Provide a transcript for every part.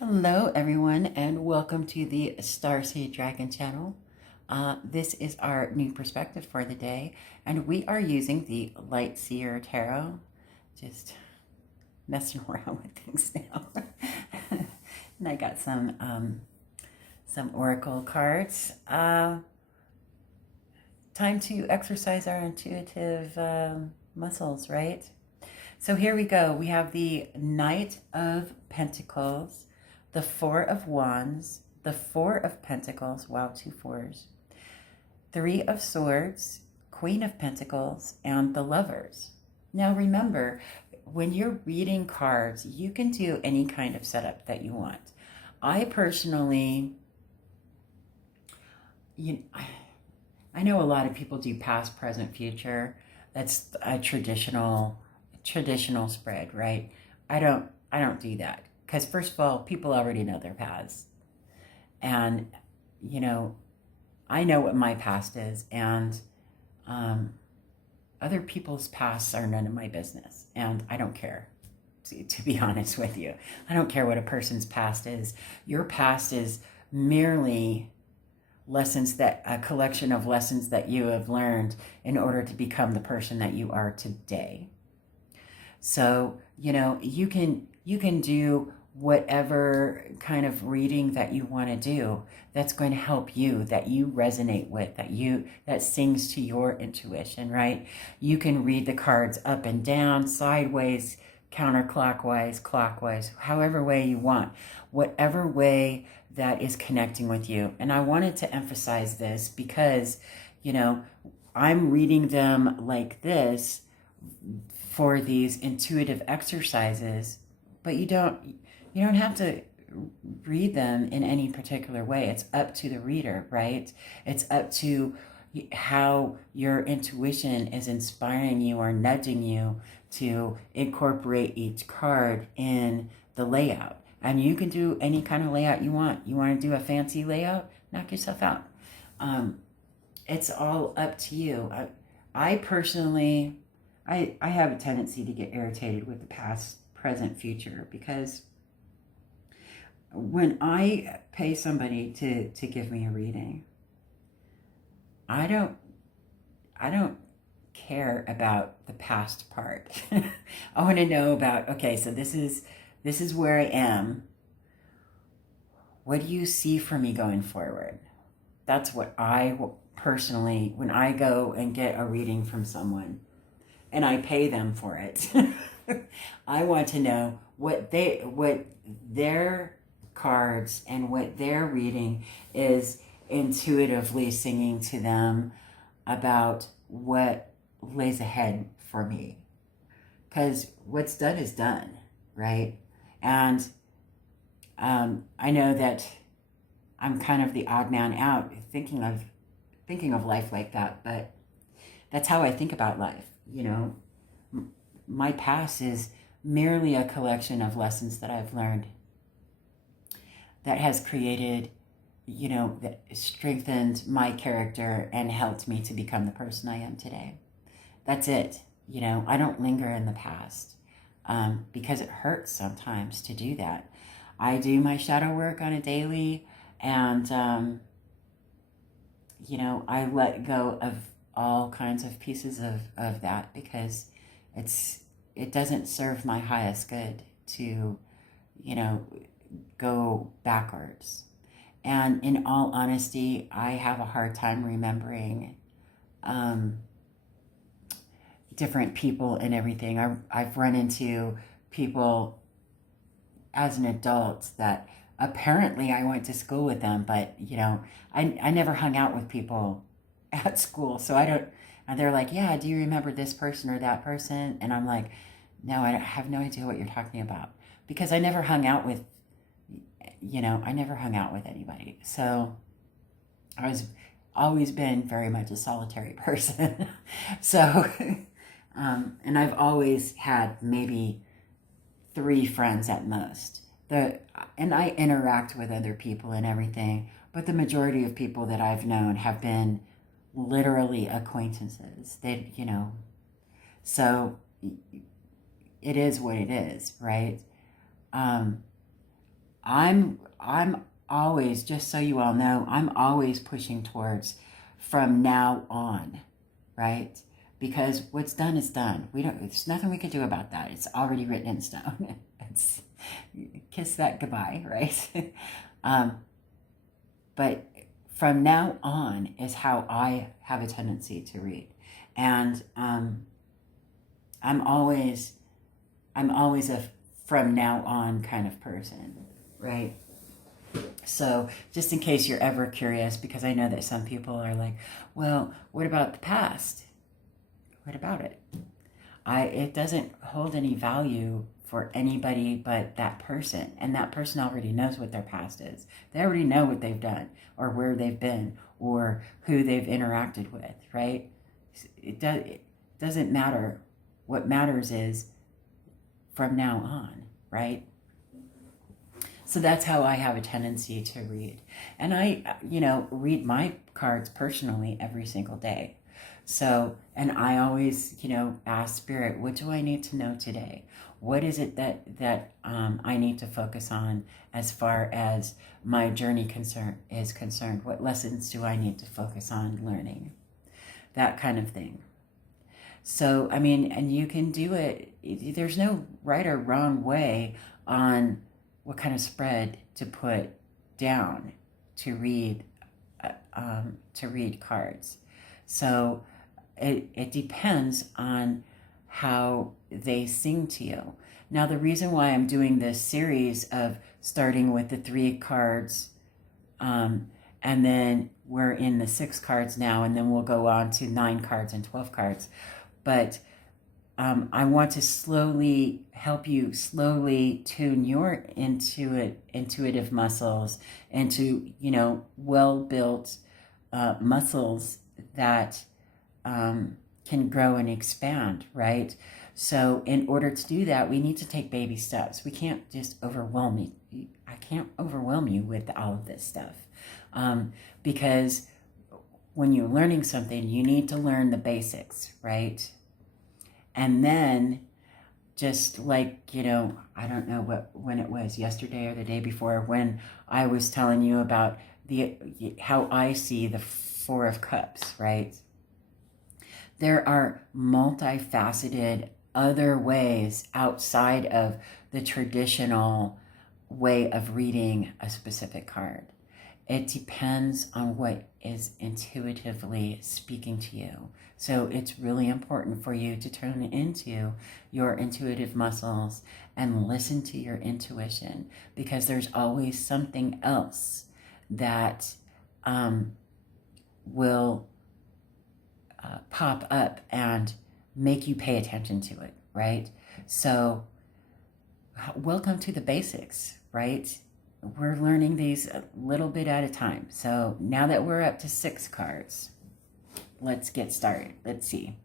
Hello, everyone, and welcome to the Starseed Dragon channel. This is our new perspective for the day, and we are using the Light Seer Tarot. Just messing around with things now. And I got some oracle cards. Time to exercise our intuitive muscles, right? So here we go. We have the Knight of Pentacles, the Four of Wands, the Four of Pentacles, wow, 2 4s, Three of Swords, Queen of Pentacles, and the Lovers. Now remember, when you're reading cards, you can do any kind of setup that you want. I personally, I know a lot of people do past, present, future. That's a traditional spread, right? I don't do that. Because first of all, people already know their past. And, I know what my past is, and other people's pasts are none of my business. And I don't care, to be honest with you. I don't care what a person's past is. Your past is merely a collection of lessons that you have learned in order to become the person that you are today. So, you can do whatever kind of reading that you want to do that's going to help you, that you resonate with, that sings to your intuition, right? You can read the cards up and down, sideways, counterclockwise, clockwise, however way you want, whatever way that is connecting with you. And I wanted to emphasize this because, I'm reading them like this for these intuitive exercises, but you don't have to read them in any particular way. It's up to the reader, right? It's up to how your intuition is inspiring you or nudging you to incorporate each card in the layout. And you can do any kind of layout you want. You want to do a fancy layout? Knock yourself out. It's all up to you. I personally, I have a tendency to get irritated with the past, present, future, because when I pay somebody to give me a reading, I don't care about the past part. I want to know about, okay, so this is where I am. What do you see for me going forward? That's what I personally, when I go and get a reading from someone and I pay them for it, I want to know what their cards and what their reading is intuitively singing to them about what lays ahead for me. Because what's done is done, right? And I know that I'm kind of the odd man out thinking of life like that, but that's how I think about life. My past is merely a collection of lessons that I've learned that has created, that strengthened my character and helped me to become the person I am today. That's it. I don't linger in the past because it hurts sometimes to do that. I do my shadow work on a daily, and, I let go of all kinds of pieces of that because it doesn't serve my highest good to, go backwards. And in all honesty, I have a hard time remembering different people and everything. I've run into people as an adult that apparently I went to school with them, but I never hung out with people at school, so I don't. And they're like, "Yeah, do you remember this person or that person?" And I'm like, "No, I have no idea what you're talking about," because I never hung out with anybody. So I was always been very much a solitary person. So, and I've always had maybe 3 friends at most. And I interact with other people and everything, but the majority of people that I've known have been literally acquaintances. So it is what it is, right? I'm always, just so you all know, I'm always pushing towards from now on, right? Because what's done is done. There's nothing we can do about that. It's already written in stone. It's, kiss that goodbye, right? But from now on is how I have a tendency to read. And I'm always a from now on kind of person, right? So just in case you're ever curious, because I know that some people are like, well, what about the past? What about it? It doesn't hold any value for anybody but that person. And that person already knows what their past is. They already know what they've done or where they've been or who they've interacted with, right? It doesn't matter. What matters is from now on, right? So that's how I have a tendency to read. And I, read my cards personally every single day. So, and I always, ask Spirit, what do I need to know today? What is it that I need to focus on as far as my journey is concerned? What lessons do I need to focus on learning? That kind of thing. So, I mean, and you can do it. There's no right or wrong way on what kind of spread to put down to read cards. So it depends on how they sing to you. Now, the reason why I'm doing this series of starting with the 3 cards, and then we're in the 6 cards now, and then we'll go on to 9 cards and 12 cards. But I want to help you slowly tune your intuitive muscles into, well-built muscles that can grow and expand, right? So in order to do that, we need to take baby steps. We can't just overwhelm you. I can't overwhelm you with all of this stuff, because when you're learning something, you need to learn the basics, right? And then just like, I don't know when it was, yesterday or the day before, when I was telling you about how I see the 4 of Cups, right? There are multifaceted other ways outside of the traditional way of reading a specific card. It depends on what is intuitively speaking to you. So it's really important for you to turn into your intuitive muscles and listen to your intuition, because there's always something else that will pop up and make you pay attention to it, right? So welcome to the basics, right? We're learning these a little bit at a time. So now that we're up to 6 cards, let's get started. Let's see.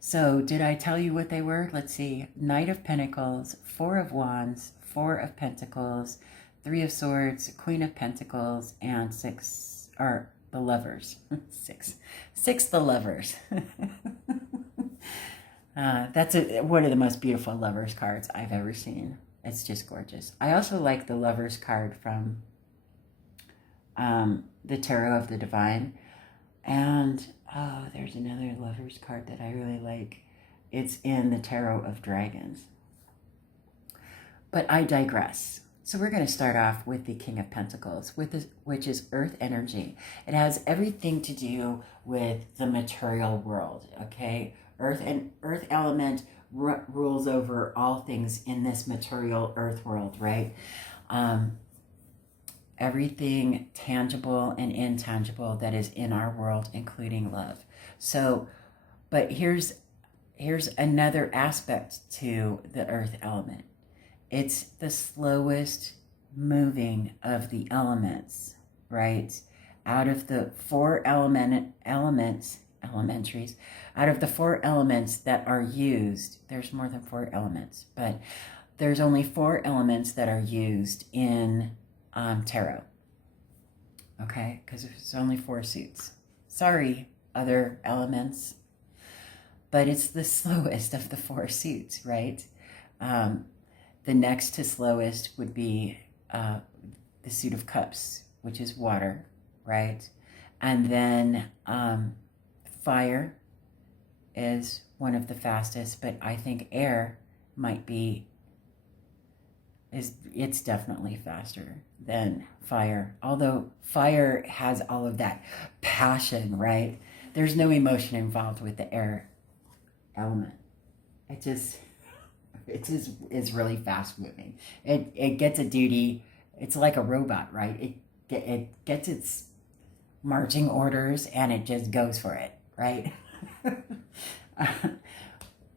So did I tell you what they were? Let's see. Knight of Pentacles, 4 of Wands, 4 of Pentacles, 3 of Swords, Queen of Pentacles, and 6, or the Lovers. 6 the Lovers. That's one of the most beautiful Lovers cards I've ever seen. It's just gorgeous. I also like the Lovers card from the Tarot of the Divine. And, there's another Lovers card that I really like. It's in the Tarot of Dragons. But I digress. So we're going to start off with the King of Pentacles, which is earth energy. It has everything to do with the material world, okay? Earth element rules over all things in this material earth world, right? Everything tangible and intangible that is in our world, including love. So, but here's another aspect to the earth element. It's the slowest moving of the elements, right? Out of the 4 elementaries, out of the 4 elements that are used, there's more than 4 elements, but there's only 4 elements that are used in tarot. Okay, because there's only 4 suits. Sorry, other elements, but it's the slowest of the 4 suits, right? The next to slowest would be the Suit of Cups, which is water, right? And then fire is one of the fastest, but I think air might be, it's definitely faster than fire. Although fire has all of that passion, right? There's no emotion involved with the air element. It just is really fast moving. It gets a duty. It's like a robot, right? It gets its marching orders and it just goes for it, right?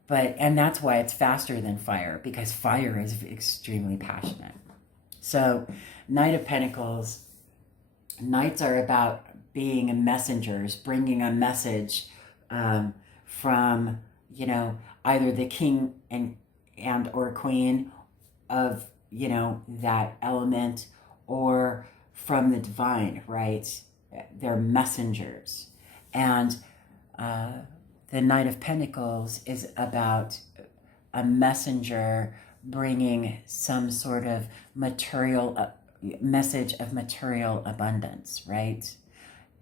And that's why it's faster than fire, because fire is extremely passionate. So Knight of Pentacles, Knights are about being messengers, bringing a message from, either the king and or queen of, that element, or from the divine, right? They're messengers. And the Knight of Pentacles is about a messenger bringing some sort of material message of material abundance, right?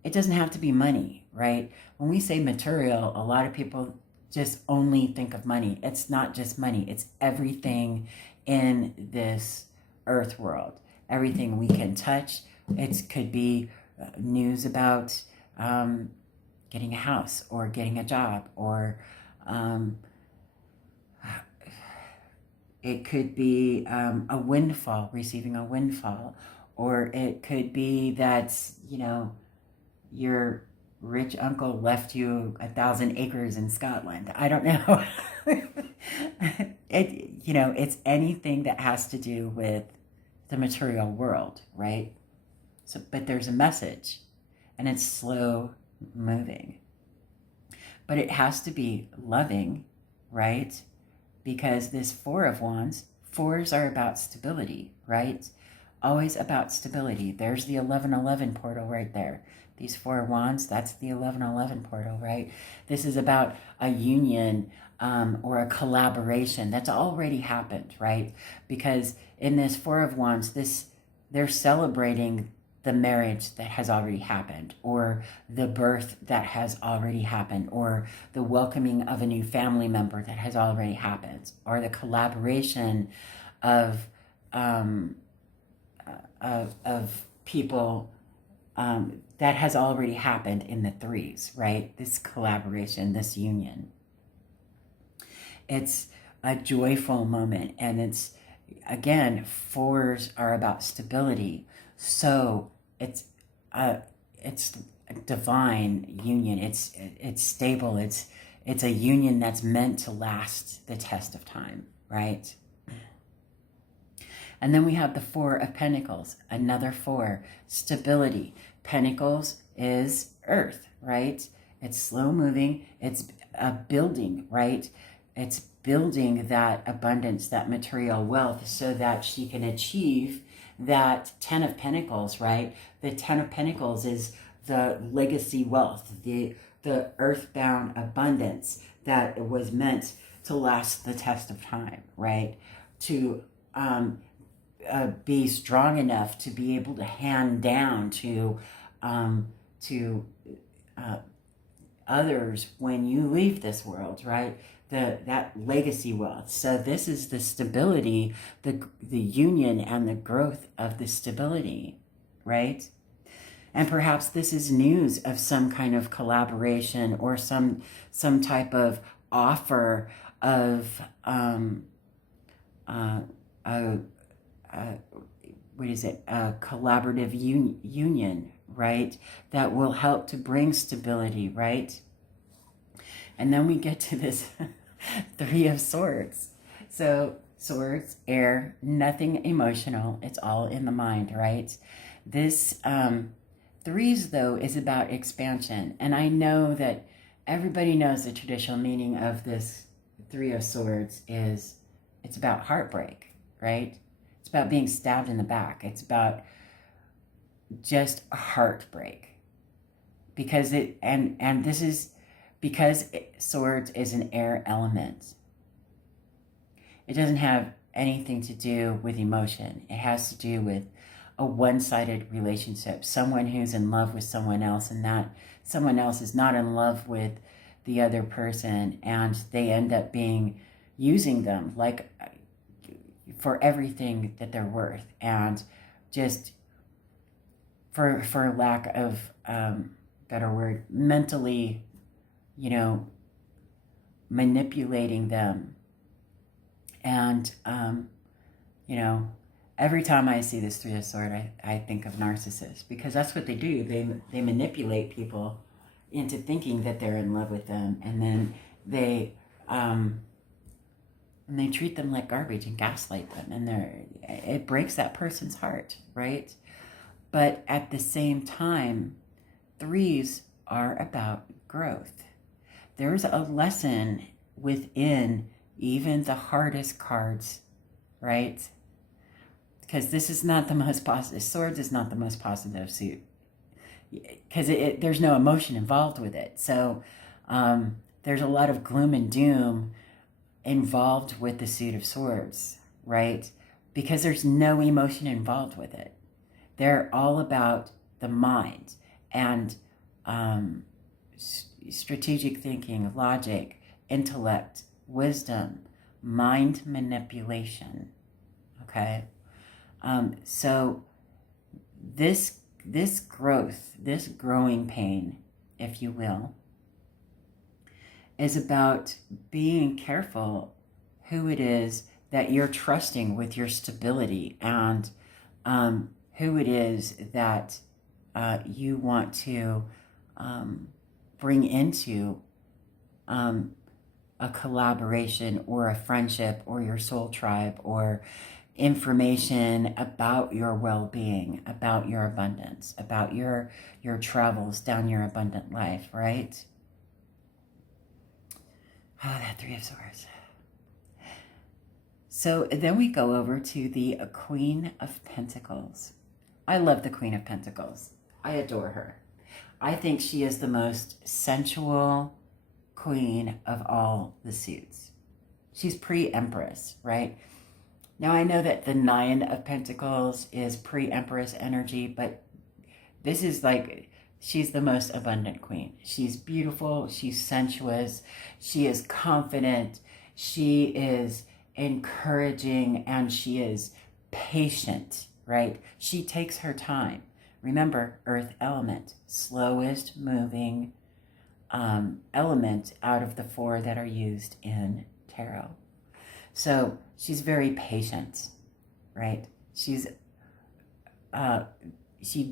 It doesn't have to be money, right? When we say material, a lot of people just only think of money. It's not just money. It's everything in this earth world. Everything we can touch. It could be news about getting a house or getting a job, or it could be a windfall, receiving a windfall, or it could be that, your rich uncle left you 1,000 acres in Scotland. I don't know. It's anything that has to do with the material world, right? So, but there's a message, and it's slow moving. But it has to be loving, right? Because this Four of Wands, fours are about stability, right? Always about stability. There's the 1111 portal right there. These Four of Wands, that's the 1111 portal, right? This is about a union or a collaboration that's already happened, right? Because in this Four of Wands, they're celebrating the marriage that has already happened, or the birth that has already happened, or the welcoming of a new family member that has already happened, or the collaboration of people that has already happened in the threes, right? This collaboration, this union. It's a joyful moment, and it's, again, fours are about stability. So it's a divine union. It's stable. It's a union that's meant to last the test of time, right? And then we have the Four of Pentacles, another four, stability. Pentacles is earth, right? It's slow moving. It's a building, right? It's building that abundance, that material wealth, so that she can achieve that 10 of Pentacles, right? The 10 of Pentacles is the legacy wealth, the earthbound abundance that was meant to last the test of time, right? To be strong enough to be able to hand down to others when you leave this world, right? That legacy wealth. So this is the stability, the union and the growth of the stability, right? And perhaps this is news of some kind of collaboration or some type of offer of what is it? A collaborative union, right? That will help to bring stability, right? And then we get to this Three of Swords. So swords, air, nothing emotional. It's all in the mind, right? This threes, though, is about expansion. And I know that everybody knows the traditional meaning of this Three of Swords is it's about heartbreak, right? It's about being stabbed in the back. It's about just heartbreak. Because this is because swords is an air element. It doesn't have anything to do with emotion. It has to do with a one-sided relationship, someone who's in love with someone else, and that someone else is not in love with the other person, and they end up using them like for everything that they're worth, and just for lack of better word, mentally, manipulating them. And every time I see this 3 of Swords, I think of narcissists, because that's what they do. They manipulate people into thinking that they're in love with them, and then they treat them like garbage and gaslight them, and it breaks that person's heart, right? But at the same time, 3s are about growth. There's a lesson within even the hardest cards, right? Because this is not the most positive. Swords is not the most positive suit, because there's no emotion involved with it. So there's a lot of gloom and doom involved with the suit of Swords, right? Because there's no emotion involved with it. They're all about the mind and strategic thinking, logic, intellect, wisdom, mind manipulation. Okay, so this growth, this growing pain, if you will, is about being careful who it is that you're trusting with your stability, and who it is that you want to bring into a collaboration or a friendship or your soul tribe, or information about your well-being, about your abundance, about your travels down your abundant life, right? Oh, that 3 of Swords. So then we go over to the Queen of Pentacles. I love the Queen of Pentacles. I adore her. I think she is the most sensual queen of all the suits. She's pre-Empress, right? Now I know that the 9 of Pentacles is pre-Empress energy, but this is like, she's the most abundant queen. She's beautiful, she's sensuous, she is confident, she is encouraging, and she is patient, right? She takes her time. Remember, earth element, slowest moving element out of the 4 that are used in tarot. So she's very patient, right? She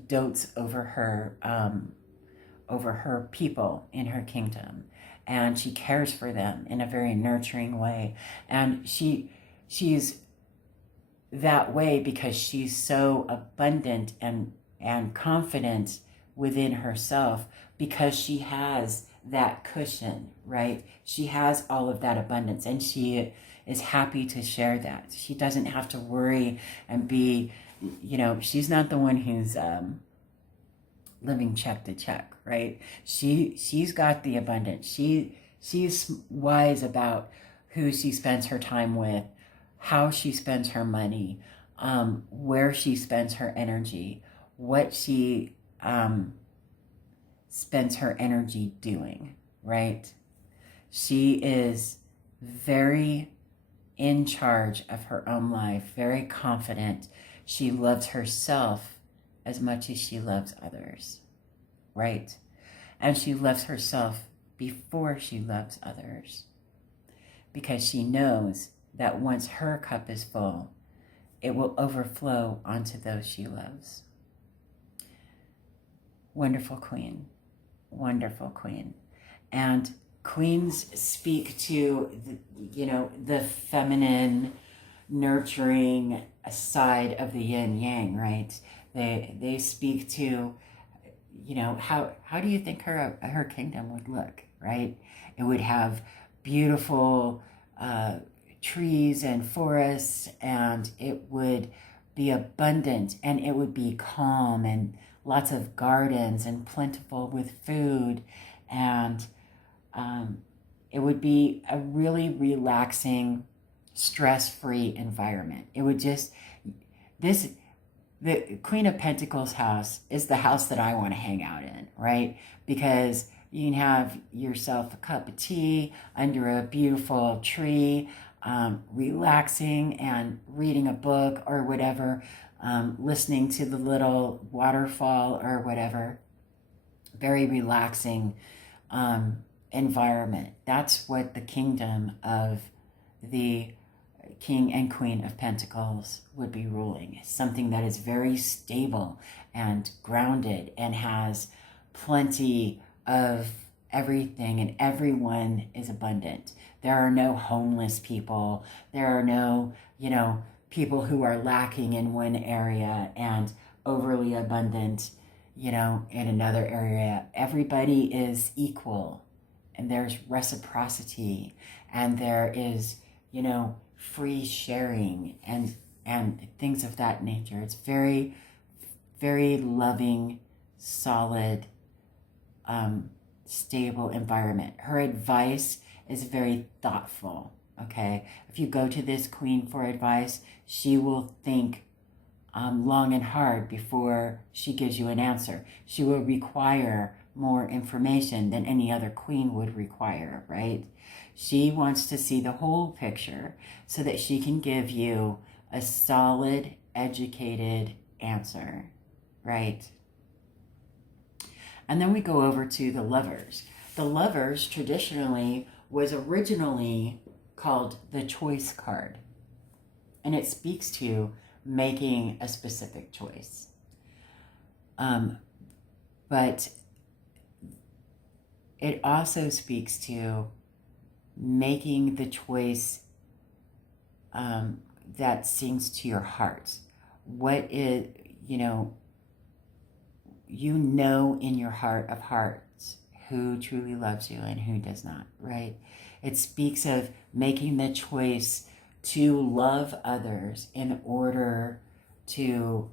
dotes over her people in her kingdom, and she cares for them in a very nurturing way. And she's that way because she's so abundant and confident within herself, because she has that cushion, right? She has all of that abundance, and she is happy to share that. She doesn't have to worry and be, she's not the one who's living check to check, right? She's got the abundance. She's wise about who she spends her time with, how she spends her money, where she spends her energy, what she spends her energy doing, right? She is very in charge of her own life, very confident. She loves herself as much as she loves others, right? And she loves herself before she loves others, because she knows that once her cup is full, it will overflow onto those she loves. Wonderful queen, wonderful queen. And queens speak to the feminine, nurturing side of the yin yang, right? They speak to, how do you think her kingdom would look, right? It would have beautiful trees and forests, and it would be abundant, and it would be calm, and lots of gardens, and plentiful with food, and it would be a really relaxing stress-free environment. It would just, the Queen of Pentacles house is the house that I want to hang out in, right? Because you can have yourself a cup of tea under a beautiful tree, relaxing and reading a book or whatever, listening to the little waterfall or whatever. Very relaxing environment. That's what the kingdom of the King and Queen of Pentacles would be ruling. Something that is very stable and grounded and has plenty of everything, and everyone is abundant. There are no homeless people. There are no, people who are lacking in one area and overly abundant, in another area. Everybody is equal, and there's reciprocity, and there is, free sharing and things of that nature. It's very, very loving, solid, stable environment. Her advice is very thoughtful, okay? If you go to this queen for advice, she will think long and hard before she gives you an answer. She will require more information than any other queen would require, right? She wants to see the whole picture so that she can give you a solid, educated answer, right? And then we go over to the Lovers. The Lovers traditionally was originally called the choice card. And it speaks to making a specific choice. But it also speaks to making the choice that sings to your heart. What is, in your heart of hearts who truly loves you and who does not, right? It speaks of making the choice to love others in order to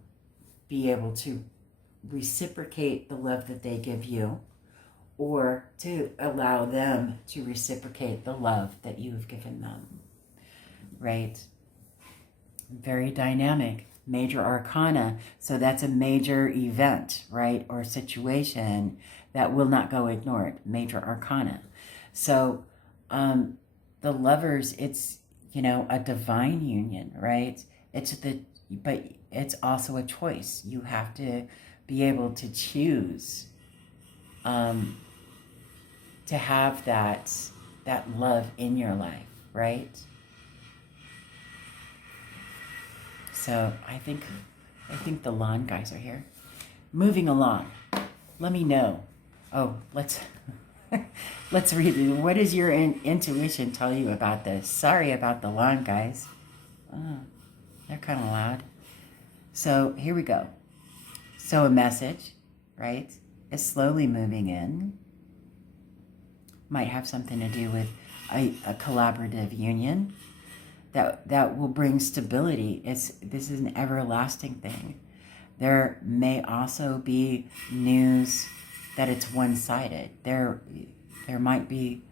be able to reciprocate the love that they give you, or to allow them to reciprocate the love that you've given them, right? Very dynamic. Major arcana, so that's a major event, right? Or situation that will not go ignored. Major arcana. So the Lovers, it's, a divine union, right? But it's also a choice. You have to be able to choose to have that love in your life, right? So I think the lawn guys are here. Moving along. Let me know. Oh, let's read it. What does your intuition tell you about this? Sorry about the lawn guys. Oh, they're kind of loud. So here we go. So a message, right, is slowly moving in. Might have something to do with a collaborative union that will bring stability. This is an everlasting thing. There may also be news that it's one-sided. There might be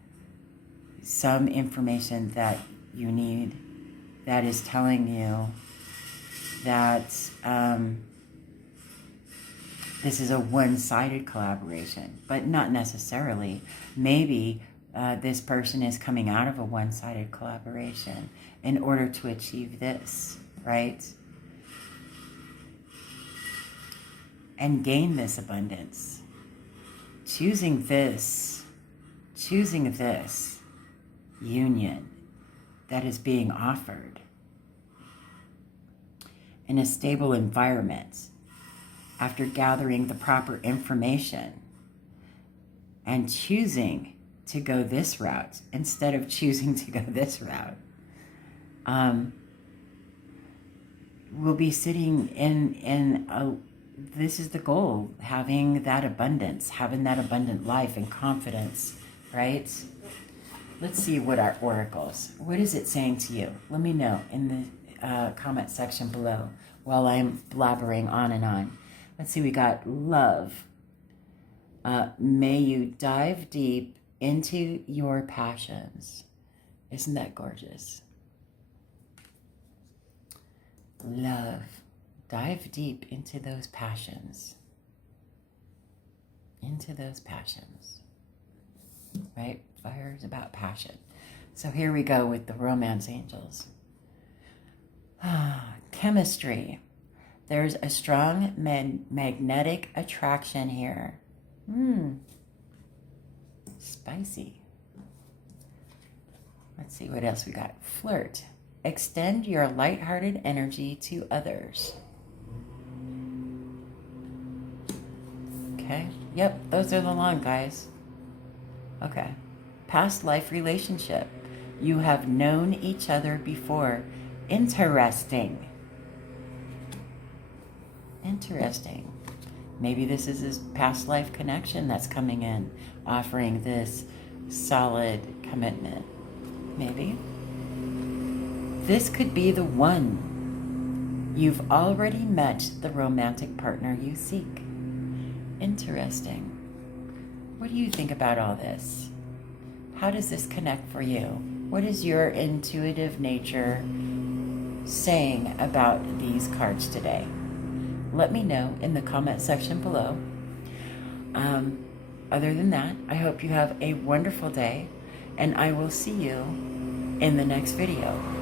some information that you need that is telling you that this is a one-sided collaboration, but not necessarily. Maybe this person is coming out of a one-sided collaboration in order to achieve this, right? And gain this abundance. Choosing this union that is being offered in a stable environment after gathering the proper information and choosing to go this route instead of choosing to go this route. We'll be sitting this is the goal, having that abundance, having that abundant life and confidence, right? Let's see what our oracles, what is it saying to you? Let me know in the comment section below while I'm blabbering on and on. Let's see, we got love. May you dive deep into your passions. Isn't that gorgeous? love. Dive deep into those passions. Into those passions. Right? Fire is about passion. So here we go with the romance angels. Chemistry. There's a strong magnetic attraction here. Spicy. Let's see what else we got. Flirt. Extend your lighthearted energy to others. Okay. Yep, those are the long guys. Okay. Past life relationship. You have known each other before. Interesting. Interesting. Maybe this is his past life connection that's coming in, offering this solid commitment. Maybe. This could be the one. You've already met the romantic partner you seek. Interesting. What do you think about all this? How does this connect for you? What is your intuitive nature saying about these cards today? Let me know in the comment section below. Other than that, I hope you have a wonderful day, and I will see you in the next video.